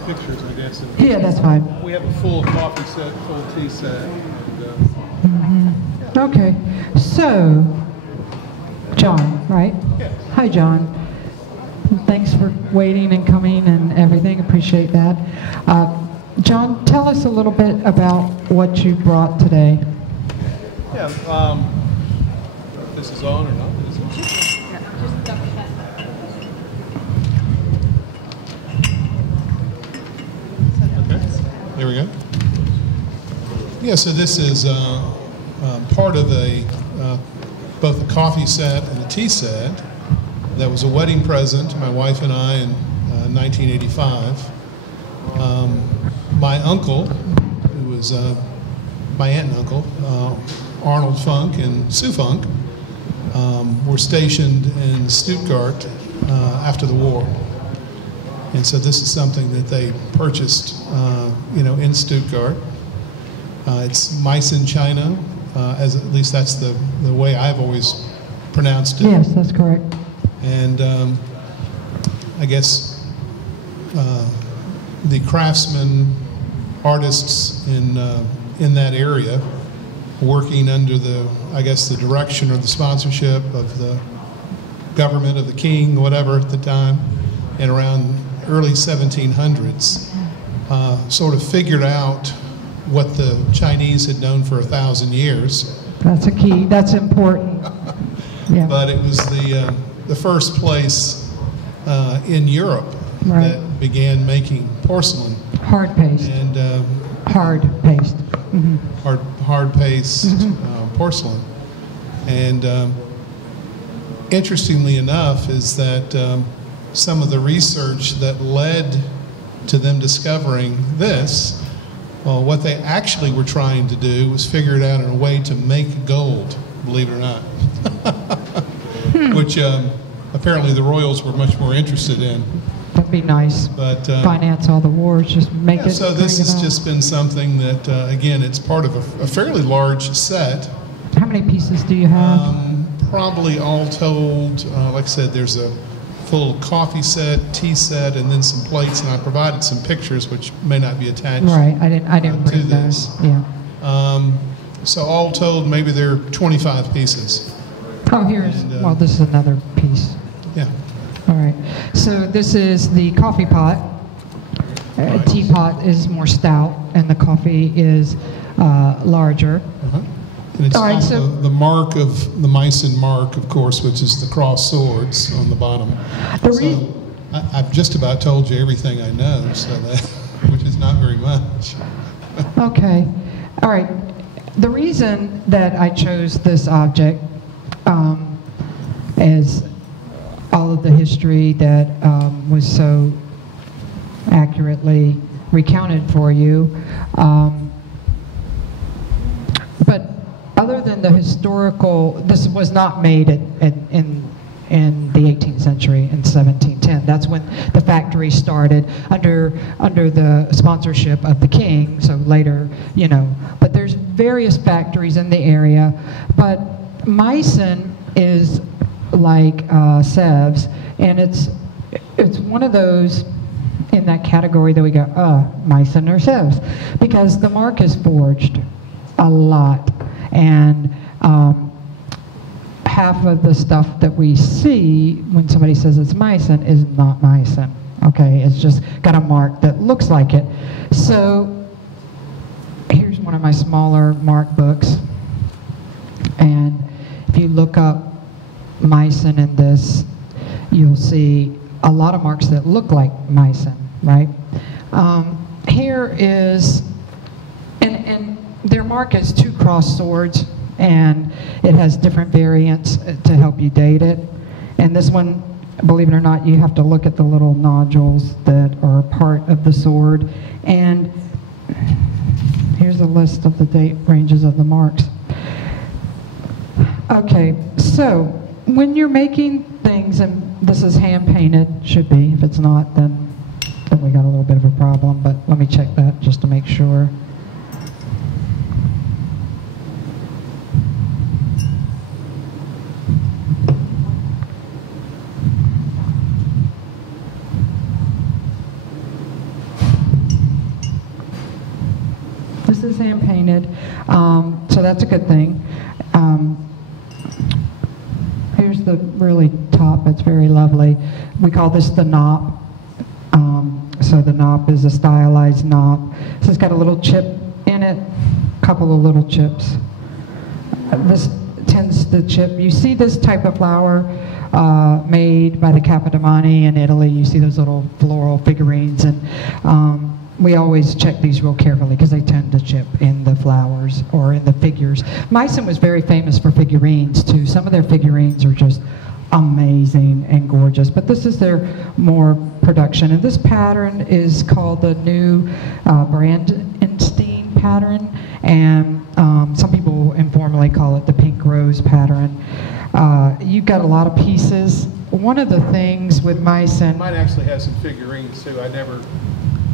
pictures, I guess. Yeah, that's fine. We have a full coffee set, full tea set. Okay, so, John, right? Yes. Hi, John. Thanks for waiting and coming and everything. Appreciate that. John, tell us a little bit about what you brought today. Yeah, this is on or not? Is it? Just double check. Okay, there we go. Yeah, so this is part of both a coffee set and a tea set that was a wedding present to my wife and I in 1985. My uncle, who was my aunt and uncle, Arnold Funk and Sue Funk, were stationed in Stuttgart after the war. And so this is something that they purchased, in Stuttgart. It's Meissen China, at least that's the way I've always pronounced it. Yes, that's correct. And I guess the craftsmen, artists in that area, working under the direction or the sponsorship of the government of the king, whatever at the time, and around early 1700s, sort of figured out what the Chinese had known for 1,000 years. That's a key. That's important. Yeah. But it was the first place in Europe that began making porcelain. Hard paste. And hard paste. Mm-hmm. Hard paste porcelain. And interestingly enough is that some of the research that led to them discovering this, well, what they actually were trying to do was figure it out in a way to make gold, believe it or not. Which apparently the royals were much more interested in. That'd be nice. But finance all the wars, just make it. So this has just been something that, again, it's part of a fairly large set. How many pieces do you have? Probably all told, like I said, there's a full coffee set, tea set, and then some plates, and I provided some pictures which may not be attached. Right, I didn't bring this. those. Yeah. So all told, maybe there are 25 pieces. Oh, here's, well, this is another piece. Yeah. All right. So this is the coffee pot. Nice. Teapot is more stout, and the coffee is larger. And it's all right, so the mark of the Meissen mark, of course, which is the cross swords on the bottom. I've just about told you everything I know, so that, which is not very much. Okay. All right. The reason that I chose this object is all of the history that was so accurately recounted for you. But other than the historical, this was not made in the 18th century, in 1710. That's when the factory started under the sponsorship of the king, so later, but there's various factories in the area. But Meissen is like Sèvres, and it's one of those in that category that we go, Meissen or Sèvres, because the mark is forged a lot, and half of the stuff that we see when somebody says it's Meissen is not Meissen. Okay, it's just got a mark that looks like it. So here's one of my smaller mark books, and if you look up Meissen in this, you'll see a lot of marks that look like Meissen, right? Here is, and their mark is 2 crossed swords, and it has different variants to help you date it. And this one, believe it or not, you have to look at the little nodules that are part of the sword. And here's a list of the date ranges of the marks. Okay, so when you're making things, and this is hand painted, should be, if it's not, then we got a little bit of a problem, but let me check that just to make sure. This is hand painted, so that's a good thing. Here's the really top. It's very lovely. We call this the knop. So the knop is a stylized knop. So it's got a little chip in it, a couple of little chips. This tends to chip. You see this type of flower made by the Capodimani in Italy. You see those little floral figurines, and we always check these real carefully because they tend to chip in the flowers or in the figures. Meissen was very famous for figurines too. Some of their figurines are just amazing and gorgeous, but this is their more production. And this pattern is called the new Brandenstein pattern, and some people informally call it the pink rose pattern. You've got a lot of pieces. One of the things with Meissen... Mine actually has some figurines too. I never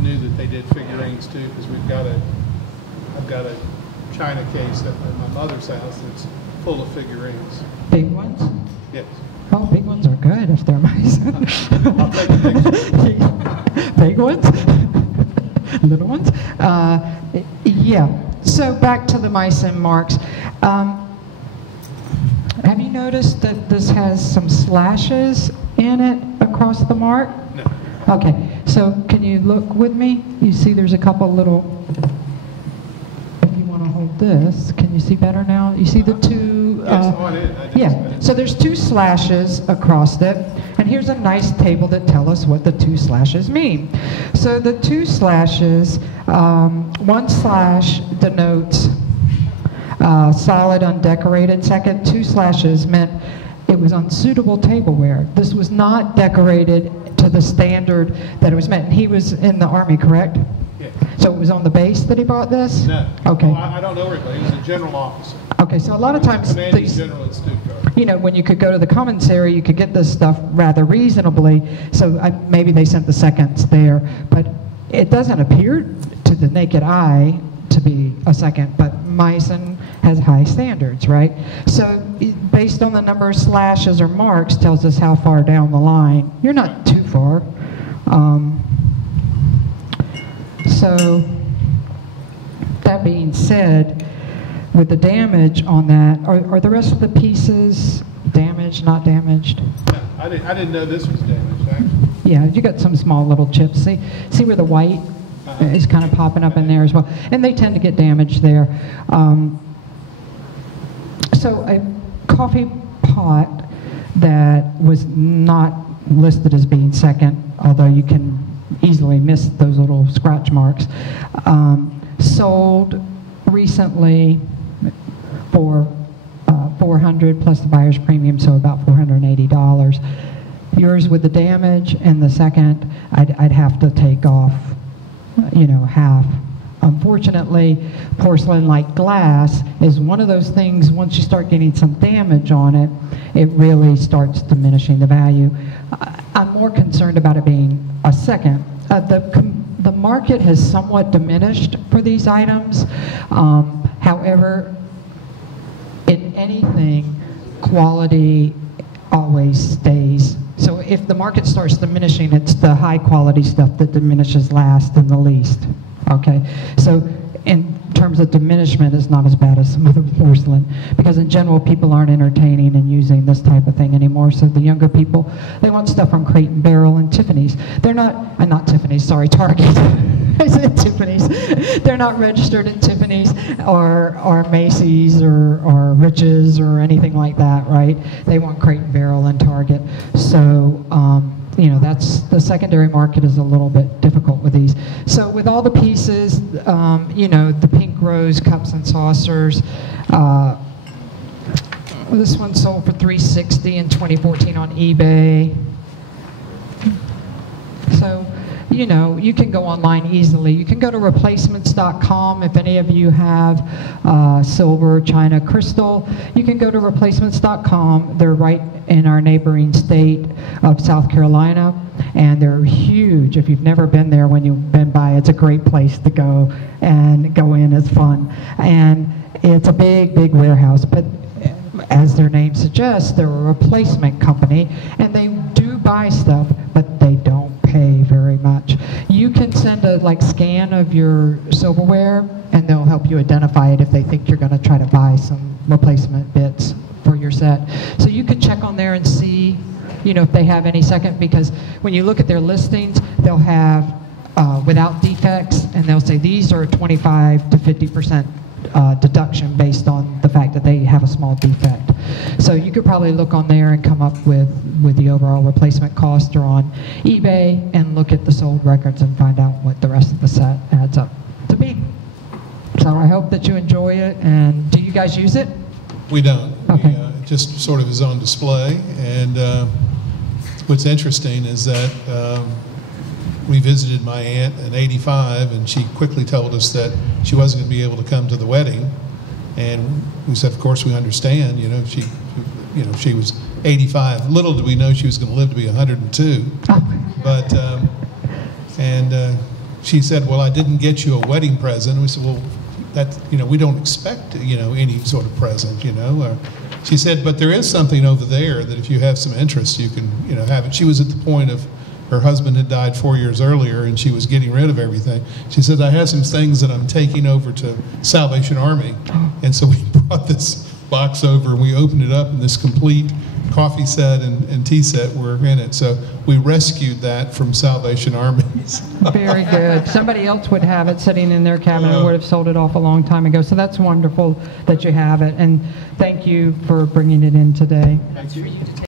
knew that they did figurines too, because I've got a china case at my mother's house that's full of figurines. Big ones? Yes. Oh, big ones are good if they're Meissen. I'll take the picture. Big ones? Little ones? Yeah. So back to the Meissen marks. Have you noticed that this has some slashes in it across the mark? No. Okay, so can you look with me? You see there's a couple little, if you want to hold this, can you see better now? You see the two? Yes, I did. Yeah, so there's two slashes across it, and here's a nice table that tell us what the two slashes mean. So the two slashes, one slash denotes solid undecorated. Second, two slashes meant it was unsuitable tableware. This was not decorated to the standard that it was meant. He was in the Army, correct? Yeah. So it was on the base that he bought this? No. Okay. Well, I don't know everybody. He was a general officer. Okay, so a lot of times, Commanding general at Stuttgart. you know, when you could go to the commissary, you could get this stuff rather reasonably. So maybe they sent the seconds there, but it doesn't appear to the naked eye to be a second, but Meissen has high standards, right? So based on the number of slashes or marks tells us how far down the line. You're not too far. So that being said, with the damage on that, are the rest of the pieces damaged, not damaged? No, I didn't know this was damaged, actually. Yeah, you got some small little chips. See where the white is kind of popping up in there as well. And they tend to get damaged there. So a coffee pot that was not listed as being second, although you can easily miss those little scratch marks, sold recently for $400 plus the buyer's premium, so about $480. Yours with the damage and the second, I'd have to take off, you know, half. Unfortunately, porcelain, like glass, is one of those things, once you start getting some damage on it, it really starts diminishing the value. I'm more concerned about it being a second. The market has somewhat diminished for these items. However, in anything, quality always stays. So if the market starts diminishing, it's the high quality stuff that diminishes last and the least. Okay, so in terms of diminishment, it's not as bad as some other porcelain, because in general, people aren't entertaining and using this type of thing anymore. So the younger people, they want stuff from Crate and Barrel and Tiffany's. They're not Tiffany's, sorry, Target. I said Tiffany's. They're not registered at Tiffany's or Macy's or Rich's or anything like that, right? They want Crate and Barrel and Target. So, you know, that's the secondary market is a little bit difficult with these. So with all the pieces, you know, the pink rose cups and saucers, this one sold for $360 in 2014 on eBay. So, you know, you can go online easily. You can go to replacements.com if any of you have silver, china, crystal. You can go to replacements.com. They're right in our neighboring state of South Carolina, and they're huge. If you've never been there, when you've been by, it's a great place to go, and go in is fun. And it's a big, big warehouse, but as their name suggests, they're a replacement company, and they do buy stuff, but they don't pay very much. You can send a like scan of your silverware, and they'll help you identify it if they think you're going to try to buy some replacement bits for your set. So you could check on there and see, you know, if they have any second, because when you look at their listings, they'll have without defects, and they'll say these are 25 to 50% deduction based on the fact that they have a small defect. So you could probably look on there and come up with the overall replacement cost, or on eBay and look at the sold records and find out what the rest of the set adds up to be. So I hope that you enjoy it. And do you guys use it? We don't. Okay. It just sort of is on display. And what's interesting is that we visited my aunt at 85, and she quickly told us that she wasn't going to be able to come to the wedding. And we said, of course, we understand. You know, she was 85. Little did we know she was going to live to be 102. But she said, well, I didn't get you a wedding present. And we said, well, that, you know, we don't expect, you know, any sort of present, you know. She said, but there is something over there that if you have some interest, you can, you know, have it. She was at the point of, her husband had died 4 years earlier, and she was getting rid of everything. She said, I have some things that I'm taking over to Salvation Army. And so we brought this box over, and we opened it up, and this complete coffee set and tea set were in it. So we rescued that from Salvation Army. Very good. Somebody else would have it sitting in their cabinet and would have sold it off a long time ago. So that's wonderful that you have it. And thank you for bringing it in today. Thank you.